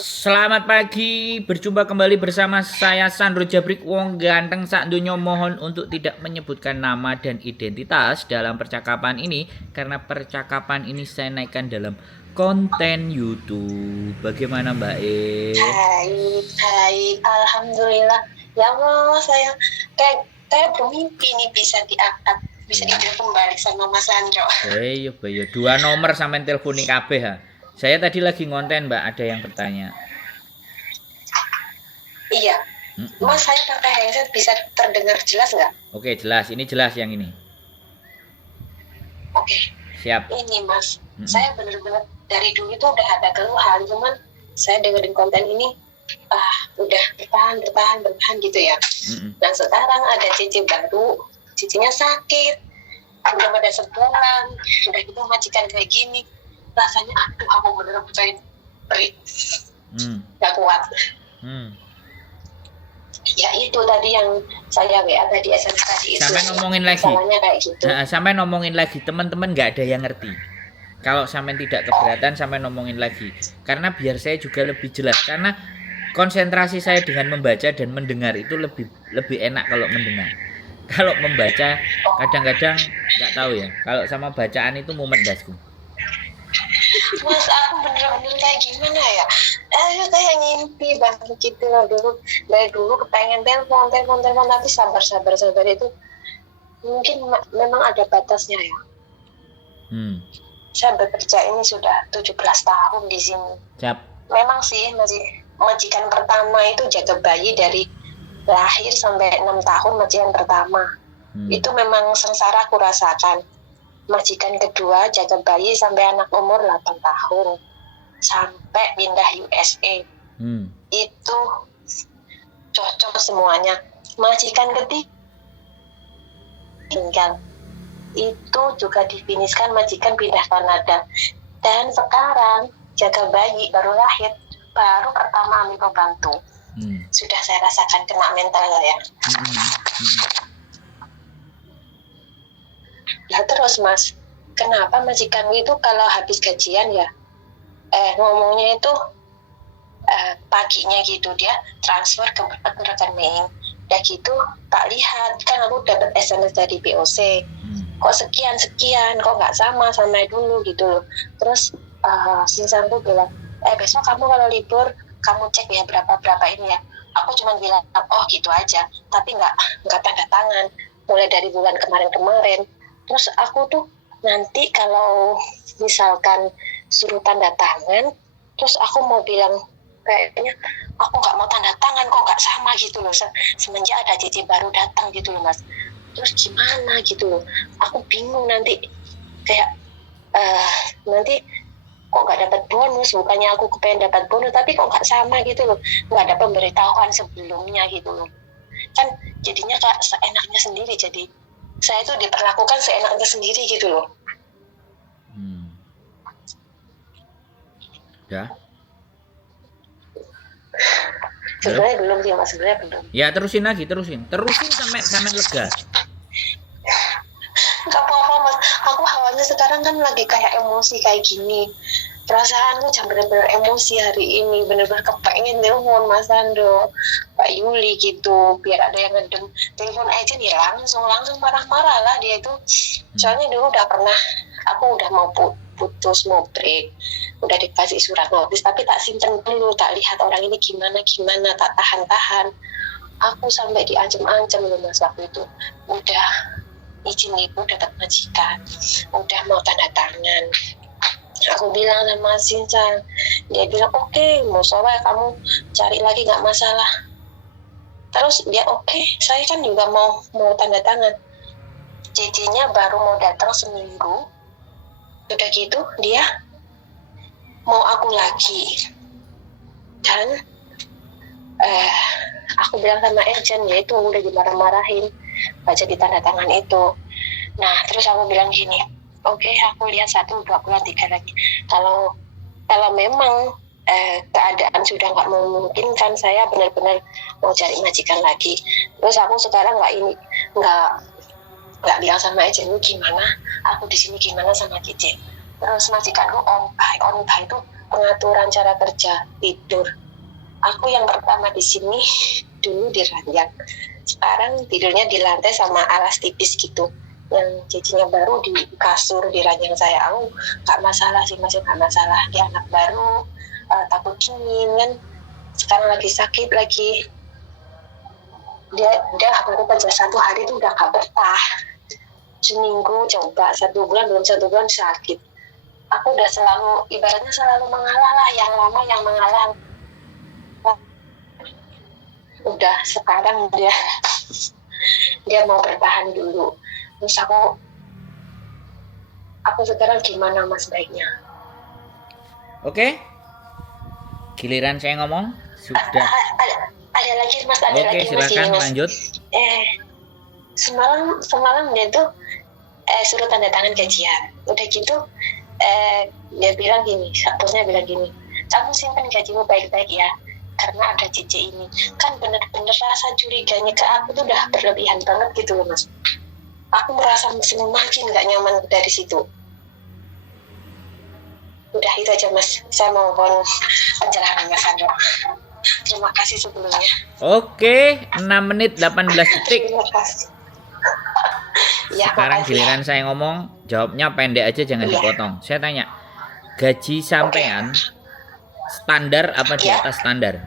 Selamat pagi, berjumpa kembali bersama saya Sandro Jabrik Wong ganteng sak donya. Mohon untuk tidak menyebutkan nama dan identitas dalam percakapan ini karena percakapan ini saya naikkan dalam konten YouTube. Bagaimana Mbak E? Baik, alhamdulillah. Ya Allah, saya kayak bermimpi nih bisa diangkat, bisa dibilang kembali sama Mas Sandro. Iya, dua nomor sampai telponi kabeh ha. Saya tadi lagi ngonten Mbak, ada yang bertanya. Iya, Mas saya pakai headset bisa terdengar jelas nggak? Oke, jelas. Ini jelas yang ini. Oke. Siap. Ini Mas, saya benar-benar dari dulu itu udah ada keluhan, cuman saya dengerin konten ini udah bertahan gitu ya. Nah sekarang ada cici baru, cicinya sakit, belum ada sebulan, udah gitu majikan kayak gini, rasanya aduh aku bener-bener gak kuat. Ya itu tadi yang saya WA tadi, SMS tadi itu. Sampai ngomongin lagi. Kayak gitu. Sampai ngomongin lagi, teman-teman nggak ada yang ngerti. Kalau sampai tidak keberatan, sampai ngomongin lagi. Karena biar saya juga lebih jelas. Karena konsentrasi saya dengan membaca dan mendengar itu lebih enak kalau mendengar. Kalau membaca kadang-kadang nggak tahu ya. Kalau sama bacaan itu mumet dasku. Mas aku bener-bener kayak gimana ya? Kayak ngimpi banget gitu loh dulu. Dari dulu kepengen telepon tapi sabar itu mungkin memang ada batasnya ya. Saya bekerja ini sudah 17 tahun di sini. Siap. Memang sih majikan pertama itu jaga bayi dari lahir sampai 6 tahun majikan pertama. Itu memang sengsara aku rasakan. Majikan kedua jaga bayi sampai anak umur 8 tahun sampai pindah USA. Itu cocok semuanya. Majikan ketiga tinggal itu juga difiniskan majikan pindah Kanada. Dan sekarang jaga bayi baru lahir, baru pertama ambil pembantu. Sudah saya rasakan kena mental ya. Nah terus Mas, kenapa majikan itu kalau habis gajian ya ngomongnya itu paginya gitu dia transfer ke rekening. Udah gitu tak lihat, kan aku dapat SMS dari BOC. Kok sekian, kok nggak sama dulu gitu loh. Terus Sinsanku bilang, besok kamu kalau libur kamu cek ya berapa ini ya. Aku cuma bilang, oh gitu aja, tapi nggak tanda tangan mulai dari bulan kemarin. Terus aku tuh nanti kalau misalkan suruh tanda tangan, terus aku mau bilang kayaknya aku nggak mau tanda tangan kok nggak sama gitu loh. Semenjak ada cici baru datang gitu loh Mas. Terus gimana gitu loh. Aku bingung nanti kayak nanti kok nggak dapat bonus, bukannya aku kepengen dapat bonus tapi kok nggak sama gitu loh, nggak ada pemberitahuan sebelumnya gitu loh. Kan jadinya kayak seenaknya sendiri, jadi saya tuh diperlakukan seenaknya sendiri gitu loh. Ya. Sebenarnya belum sih Mas, sebenarnya belum. Ya terusin sampai lega. Gak apa-apa Mas, aku awalnya sekarang kan lagi kayak emosi kayak gini. Perasaanku jangan benar-benar emosi hari ini, benar-benar kepengen telepon Mas Sandro, Pak Yuli gitu, biar ada yang ngedem. Telepon aja nih langsung marah-marah lah dia itu. Soalnya dulu udah pernah, aku udah mau putus, mau break, udah dikasih surat notis, tapi tak simpen dulu, tak lihat orang ini gimana, tak tahan. Aku sampai diancam-ancam loh Mas waktu itu. Udah izin ibu dapat majikan, udah mau tanda tangan. Aku bilang sama Sinsan, dia bilang oke, mau soal kamu cari lagi nggak masalah. Terus dia oke, saya kan juga mau tanda tangan. Cicinya baru mau datang seminggu, udah gitu dia mau aku lagi. Dan aku bilang sama agent, ya itu udah dimarah-marahin baca di tanda tangan itu. Nah terus aku bilang gini, oke, aku lihat 1, 2 bulan, 3 lagi. Kalau memang keadaan sudah nggak memungkinkan, saya benar-benar mau cari majikan lagi. Terus aku sekarang nggak bilang sama agent lu gimana, aku di sini gimana sama Cici. Terus majikanku on by itu pengaturan cara kerja tidur. Aku yang pertama di sini dulu di ranjang, sekarang tidurnya di lantai sama alas tipis gitu. Yang cicinya baru di kasur di ranjang saya. Aku nggak masalah sih, masih nggak masalah. Dia anak baru, takut dingin kan. Sekarang lagi sakit lagi. Dia baru kerja 1 hari itu udah gak betah. Seminggu coba, 1 bulan, belum 1 bulan sakit. Aku udah selalu, ibaratnya selalu mengalah lah, yang lama yang mengalah. Udah sekarang dia mau bertahan dulu. Terus aku sekarang gimana Mas baiknya? Oke. Giliran saya ngomong sudah. Ada lagi Mas, ada Oke, lagi Mas. silakan lanjut. Semalam dia tuh suruh tanda tangan gajian. Udah gitu dia bilang gini, bosnya bilang gini, kamu simpan gajimu baik-baik ya, karena ada cici ini. Kan bener-bener rasa curiganya ke aku tuh udah berlebihan banget gitu loh Mas. Aku merasa semakin gak nyaman dari situ. Udah itu aja Mas, saya mohon pencerahan Mas Andro. Terima kasih sebelumnya. Oke, 6 menit 18 detik. Terima kasih. Ya, Sekarang makasih. giliran saya ngomong, jawabnya pendek aja, jangan dipotong. Saya tanya, gaji sampean standar apa di Ya. atas standar?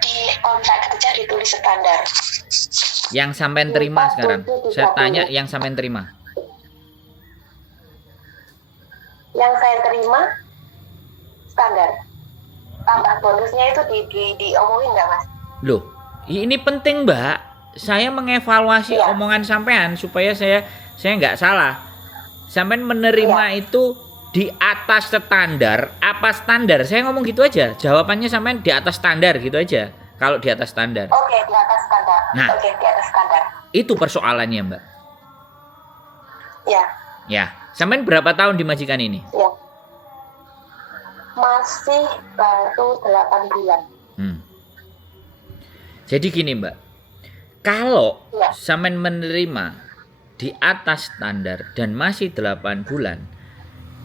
Di kontrak kerja ditulis standar. Yang sampean terima sekarang. Saya tanya yang sampean terima. Yang saya terima standar. Tambah bonusnya itu diomongin nggak Mas? Loh, ini penting Mbak. Saya mengevaluasi Iya. omongan sampean supaya saya nggak salah. Sampean menerima itu di atas standar apa standar? Saya ngomong gitu aja. Jawabannya sampean di atas standar gitu aja. Kalau di atas standar. Oke, di atas standar. Nah. Oke, di atas standar. Itu persoalannya Mbak. Ya, Ya, sampean berapa tahun di majikan ini? ya. Masih baru 8 bulan. Jadi gini Mbak, kalau Ya. sampean menerima di atas standar dan masih 8 bulan,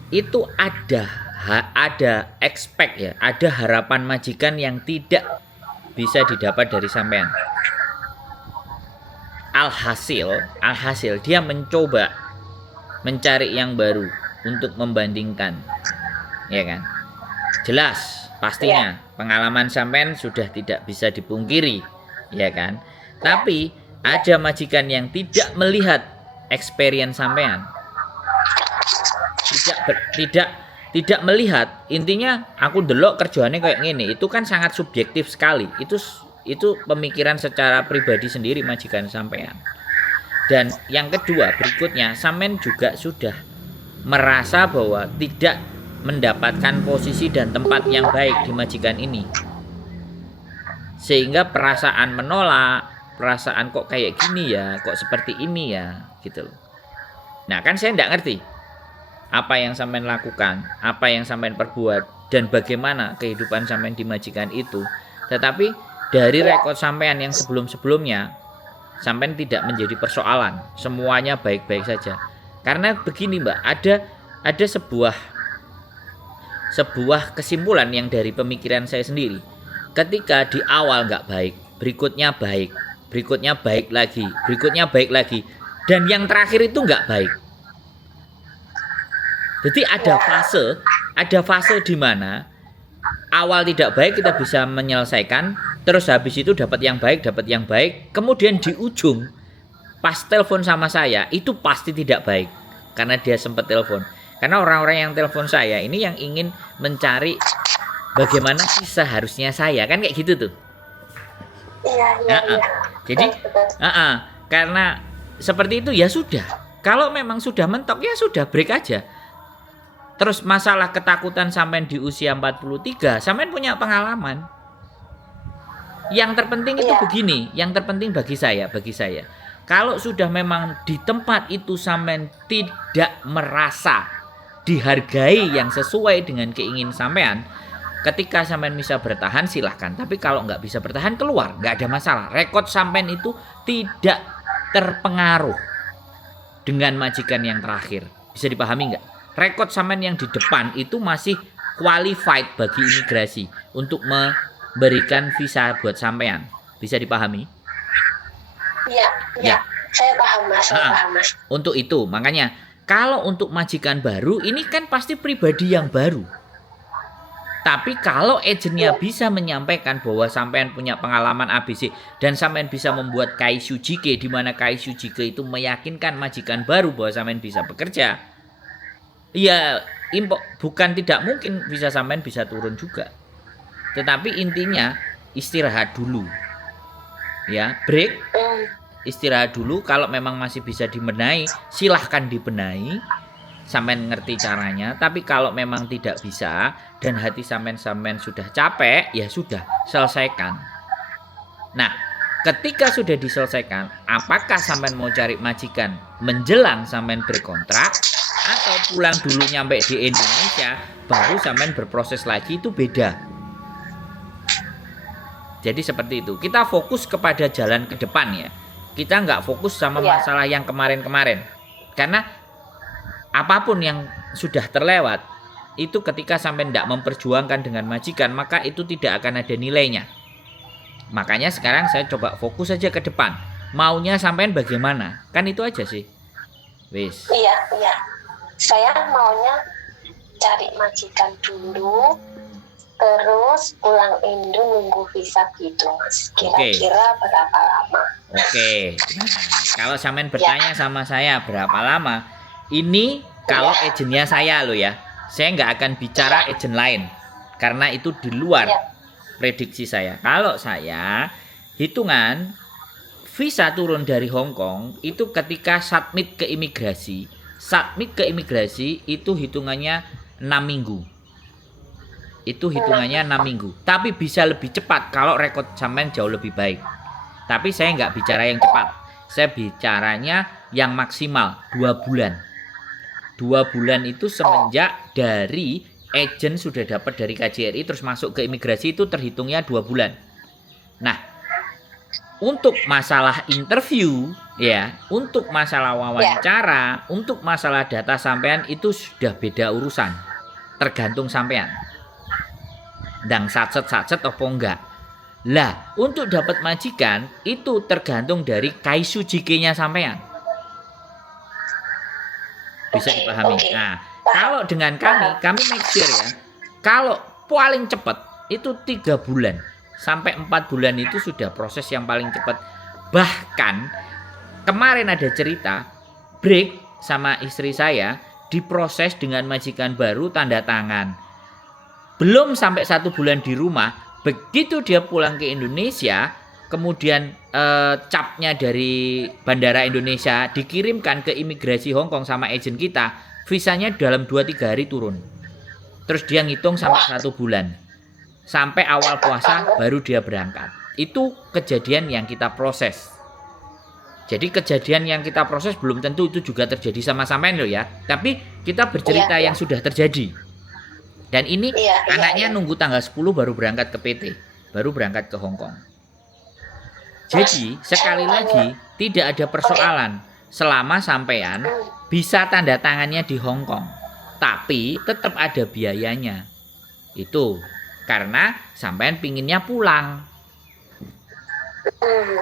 itu ada expect ya, ada harapan majikan yang tidak bisa didapat dari sampean. Alhasil dia mencoba mencari yang baru untuk membandingkan, ya kan? Jelas pastinya pengalaman sampean sudah tidak bisa dipungkiri, ya kan? Tapi ada majikan yang tidak melihat experience sampean, tidak melihat. Intinya aku delok kerjaannya kayak gini, itu kan sangat subjektif sekali. Itu pemikiran secara pribadi sendiri majikan sampean. Dan yang kedua berikutnya, sampean juga sudah merasa bahwa tidak mendapatkan posisi dan tempat yang baik di majikan ini, sehingga perasaan menolak, perasaan kok kayak gini ya, kok seperti ini ya, gitu loh. Nah kan saya tidak ngerti apa yang sampean lakukan, apa yang sampean perbuat, dan bagaimana kehidupan sampean di majikan itu. Tetapi dari rekod sampean yang sebelum-sebelumnya, sampean tidak menjadi persoalan, semuanya baik-baik saja. Karena begini Mbak, ada sebuah kesimpulan yang dari pemikiran saya sendiri. Ketika di awal nggak baik, berikutnya baik lagi, dan yang terakhir itu nggak baik. Jadi ada fase di mana awal tidak baik kita bisa menyelesaikan, terus habis itu dapat yang baik, kemudian di ujung pas telepon sama saya itu pasti tidak baik karena dia sempat telepon. Karena orang-orang yang telepon saya ini yang ingin mencari bagaimana sih seharusnya saya, kan kayak gitu tuh. Iya. Jadi karena seperti itu ya sudah. Kalau memang sudah mentok ya sudah, break aja. Terus masalah ketakutan sampean di usia 43, sampean punya pengalaman. Yang terpenting itu begini, yang terpenting bagi saya, kalau sudah memang di tempat itu sampean tidak merasa dihargai yang sesuai dengan keinginan sampean, ketika sampean bisa bertahan silahkan. Tapi kalau nggak bisa bertahan keluar, nggak ada masalah. Rekod sampean itu tidak terpengaruh dengan majikan yang terakhir. Bisa dipahami nggak? rekod sampean yang di depan itu masih qualified bagi imigrasi untuk memberikan visa buat sampean. Bisa dipahami? Iya, iya. Ya. Saya paham Mas, saya Nah, paham Mas. untuk itu, makanya kalau untuk majikan baru ini kan pasti pribadi yang baru. Tapi kalau agennya bisa menyampaikan bahwa sampean punya pengalaman ABC dan sampean bisa membuat Kaishu Jike, di mana Kaishu Jike itu meyakinkan majikan baru bahwa sampean bisa bekerja, ya bukan tidak mungkin bisa sampean bisa turun juga. Tetapi intinya istirahat dulu, ya, break, istirahat dulu. Kalau memang masih bisa dibenahi, silahkan dibenahi. Sampean ngerti caranya, tapi kalau memang tidak bisa dan hati sampean sudah capek, ya sudah, selesaikan. Nah, ketika sudah diselesaikan, apakah sampean mau cari majikan menjelang sampean berkontrak atau pulang dulu nyampe di Indonesia baru sampean berproses lagi, itu beda. Jadi seperti itu. Kita fokus kepada jalan ke depan ya. Kita nggak fokus sama masalah yang kemarin-kemarin. Karena apapun yang sudah terlewat, itu ketika sampai tidak memperjuangkan dengan majikan, maka itu tidak akan ada nilainya. Makanya sekarang saya coba fokus saja ke depan. Maunya sampean bagaimana? Kan itu aja sih. Wis. Iya, iya. Saya maunya cari majikan dulu, terus pulang Indo nunggu visa gitu Mas. Kira-kira berapa lama? Oke. Nah, kalau sampean bertanya sama saya berapa lama, ini kalau agennya saya loh ya, saya nggak akan bicara agen lain karena itu di luar prediksi saya. Kalau saya hitungan visa turun dari Hong Kong itu ketika submit ke imigrasi itu hitungannya 6 minggu. Itu hitungannya 6 minggu. Tapi bisa lebih cepat kalau rekod sampean jauh lebih baik. Tapi saya nggak bicara yang cepat. Saya bicaranya yang maksimal 2 bulan. 2 bulan itu semenjak dari agent sudah dapat dari KJRI terus masuk ke imigrasi itu terhitungnya 2 bulan. Nah, untuk masalah interview ya, untuk masalah wawancara, untuk masalah data sampean itu sudah beda urusan. Tergantung sampean. Ndang sacet apa enggak. Lah, untuk dapat majikan itu tergantung dari Kaishu Jike-nya sampean. Bisa dipahami. Nah, kalau dengan kami make sure ya, kalau paling cepat itu 3 bulan sampai 4 bulan itu sudah proses yang paling cepat. Bahkan kemarin ada cerita break sama istri saya diproses dengan majikan baru tanda tangan. Belum sampai 1 bulan di rumah, begitu dia pulang ke Indonesia, kemudian capnya dari Bandara Indonesia dikirimkan ke imigrasi Hong Kong sama agen kita, visanya dalam 2-3 hari turun. Terus dia ngitung sampai 1 bulan. Sampai awal puasa baru dia berangkat. Itu kejadian yang kita proses. Jadi kejadian yang kita proses belum tentu itu juga terjadi sama sampean loh ya. Tapi kita bercerita yang sudah terjadi. Dan ini anaknya nunggu tanggal 10 baru berangkat ke PT, baru berangkat ke Hong Kong. Jadi sekali lagi tidak ada persoalan selama sampean bisa tanda tangannya di Hong Kong. Tapi tetap ada biayanya. Itu karena sampean pinginnya pulang.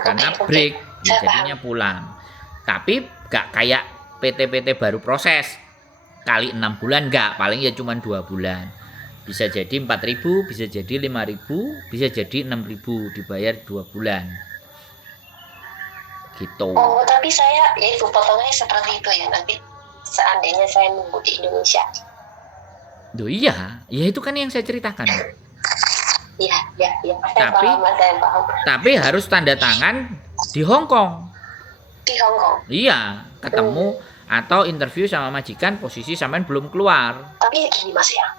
Karena break jadinya pulang. Tapi gak kayak PT-PT baru proses. Kali 6 bulan enggak, paling ya cuma 2 bulan. Bisa jadi 4.000, bisa jadi 5.000, bisa jadi 6.000 dibayar 2 bulan. Gitu. Oh, tapi saya ya itu potongnya seperti itu ya, nanti seandainya saya nunggu di Indonesia. Duh iya, ya itu kan yang saya ceritakan. Iya. Tapi harus tanda tangan di Hong Kong. Di Hong Kong. Iya, ketemu atau interview sama majikan posisi sampean belum keluar. Tapi gini Mas ya,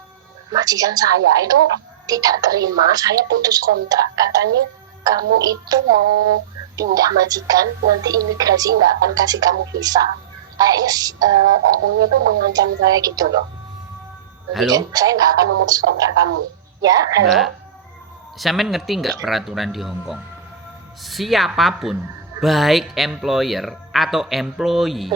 majikan saya itu tidak terima saya putus kontrak. Katanya kamu itu mau pindah majikan, nanti imigrasi nggak akan kasih kamu visa. Kayaknya orangnya itu mengancam saya gitu loh. Halo? Saya nggak akan memutus kontrak kamu. Ya, halo? Nah, sampean ngerti nggak peraturan di Hong Kong? Siapapun, baik employer atau employee,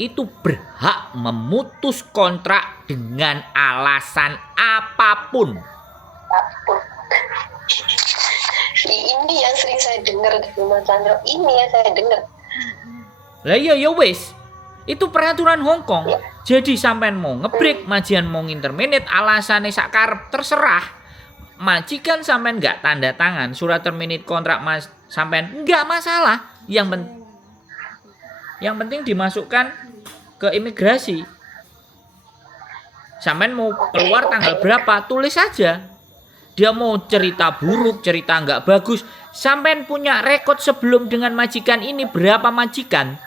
itu berhak memutus kontrak dengan alasan apapun. Ini yang sering saya dengar dari Mas Chandra. Ini yang saya dengar. Lah iya ya wis. Itu peraturan Hong Kong. Ya. Jadi sampean mau ngebreak, majikan mau nginterminate, alasannya sakarep terserah. Majikan sampean nggak tanda tangan surat terminate kontrak mas sampean nggak masalah. Yang penting dimasukkan ke imigrasi. Sampean mau keluar tanggal berapa, tulis saja. Dia mau cerita buruk, cerita nggak bagus, sampean punya rekod sebelum dengan majikan ini berapa majikan,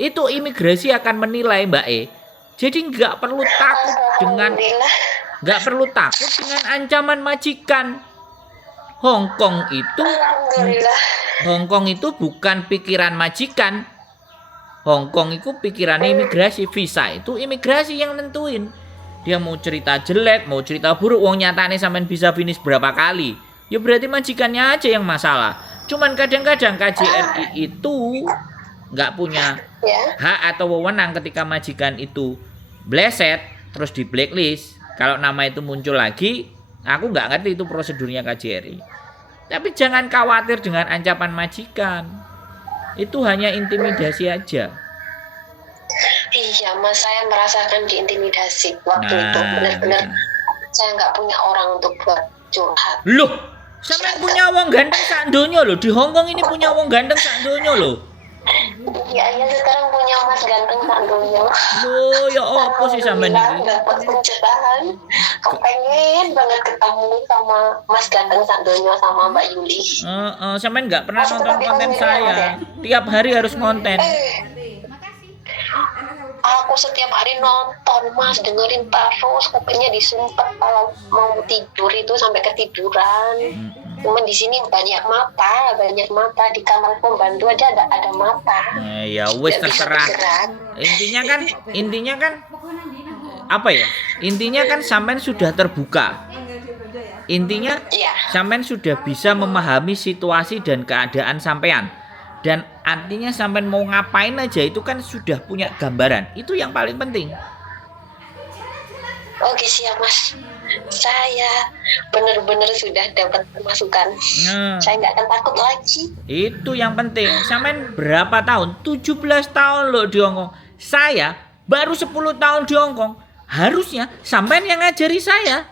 itu imigrasi akan menilai Mbak E. Jadi nggak perlu takut dengan ancaman majikan. Hong Kong itu bukan pikiran majikan. Hong Kong itu pikirannya imigrasi, visa itu imigrasi yang nentuin. Dia mau cerita jelek, mau cerita buruk, wong nyatane sampean bisa finish berapa kali. Ya berarti majikannya aja yang masalah. Cuman kadang-kadang KJRI itu nggak punya hak atau wewenang ketika majikan itu bleset, terus di blacklist. Kalau nama itu muncul lagi, aku nggak ngerti itu prosedurnya KJRI. Tapi jangan khawatir dengan ancaman majikan. Itu hanya intimidasi aja. Iya Mas, saya merasakan diintimidasi waktu itu. Benar-benar saya nggak punya orang untuk buat curhat. Loh, sampean punya wong ganteng sak donya loh. Di Hong Kong ini punya wong ganteng sak donya loh. Iya, sekarang punya Mas ganteng sak donya. Loh, ya apa sih sampean ini? Dapat pencerahan. Pengen banget ketemu sama Mas ganteng sak donya sama Mbak Yuli. Sampean nggak pernah nonton konten saya. Tiap hari harus konten. Aku setiap hari nonton Mas, dengerin terus, kupingnya disumpet kalau mau tidur itu sampai ketiduran. Cuman di sini banyak mata di kamar pembantu aja ada mata. Ya wes terserah. Intinya kan apa ya? Intinya kan sampean sudah terbuka. Intinya sampean sudah bisa memahami situasi dan keadaan sampean. Dan artinya sampean mau ngapain aja itu kan sudah punya gambaran. Itu yang paling penting. Oke siap Mas. Saya benar-benar sudah dapat masukan. Saya nggak akan takut lagi. Itu yang penting. Sampean berapa tahun? 17 tahun loh di Hongkong. Saya baru 10 tahun di Hongkong. Harusnya sampean yang ngajari saya.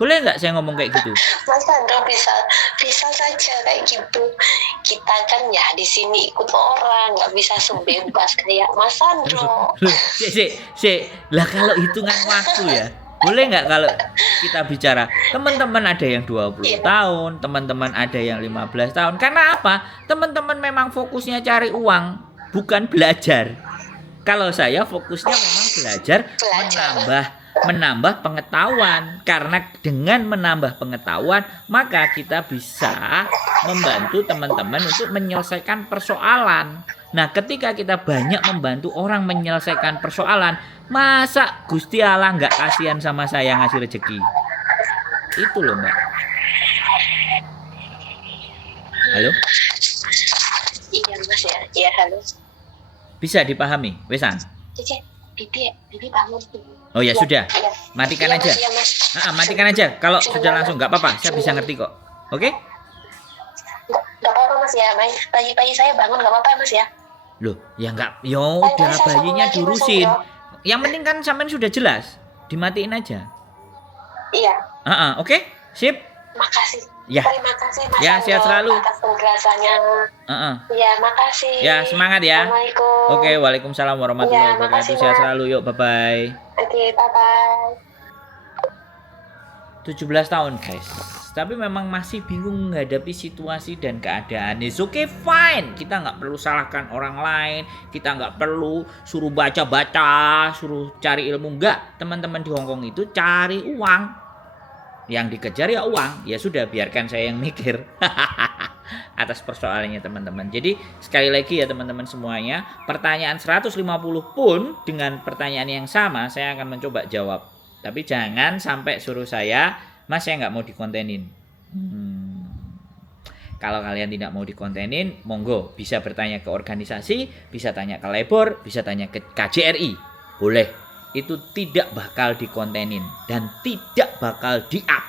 Boleh nggak saya ngomong kayak gitu? Mas Sandro bisa saja kayak gitu. Kita kan ya di sini ikut orang, nggak bisa sebebas kayak Mas Sandro. Lah kalau hitungan waktu ya, boleh nggak kalau kita bicara teman-teman ada yang 20 tahun, teman-teman ada yang 15 tahun. Karena apa? Teman-teman memang fokusnya cari uang, bukan belajar. Kalau saya fokusnya memang belajar. menambah pengetahuan, karena dengan menambah pengetahuan maka kita bisa membantu teman-teman untuk menyelesaikan persoalan. Nah, ketika kita banyak membantu orang menyelesaikan persoalan, masa Gusti Allah nggak kasihan sama saya ngasih rezeki? Itu loh Mbak. Halo? Iya Mas ya, iya halo. Bisa dipahami, Wesan? Bibi bangun. Oh ya sudah, matikan aja. Matikan aja. Kalau sudah langsung nggak apa-apa, saya bisa ngerti kok. Oke? Nggak apa-apa Mas ya, bayi saya bangun nggak apa-apa Mas ya. Loh, ya nggak, ya udah bayinya diurusin. Yang penting kan sampean sudah jelas, dimatiin aja. Iya. Oke, sip. Makasih. Ya. Terima kasih Mas. Ya, sehat selalu. Atas penjelasannya. Iya, makasih. Ya, semangat ya. Assalamualaikum. Oke, waalaikumsalam warahmatullahi wabarakatuh. Sehat selalu, yuk, bye-bye. Oke, bye-bye. 17 tahun guys, tapi memang masih bingung menghadapi situasi dan keadaan. It's okay, fine. Kita nggak perlu salahkan orang lain, kita nggak perlu suruh baca-baca, suruh cari ilmu. Nggak, teman-teman di Hongkong itu cari uang. Yang dikejar ya uang. Ya sudah, biarkan saya yang mikir atas persoalannya teman-teman. Jadi sekali lagi ya teman-teman semuanya, pertanyaan 150 pun dengan pertanyaan yang sama saya akan mencoba jawab. Tapi jangan sampai suruh saya, Mas saya nggak mau dikontenin. Kalau kalian tidak mau dikontenin, monggo bisa bertanya ke organisasi, bisa tanya ke Lebor, bisa tanya ke KJRI. Boleh. Itu tidak bakal dikontenin dan tidak bakal di-up.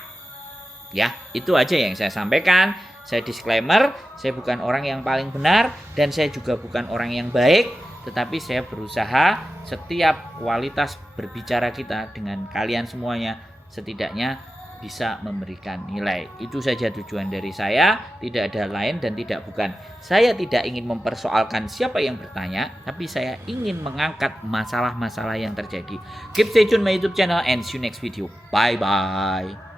Ya, itu aja yang saya sampaikan. Saya disclaimer, saya bukan orang yang paling benar dan saya juga bukan orang yang baik, tetapi saya berusaha setiap kualitas berbicara kita dengan kalian semuanya setidaknya bisa memberikan nilai. Itu saja tujuan dari saya, tidak ada lain dan tidak bukan. Saya tidak ingin mempersoalkan siapa yang bertanya, tapi saya ingin mengangkat masalah-masalah yang terjadi. Keep stay tune my YouTube channel and see you next video. Bye bye.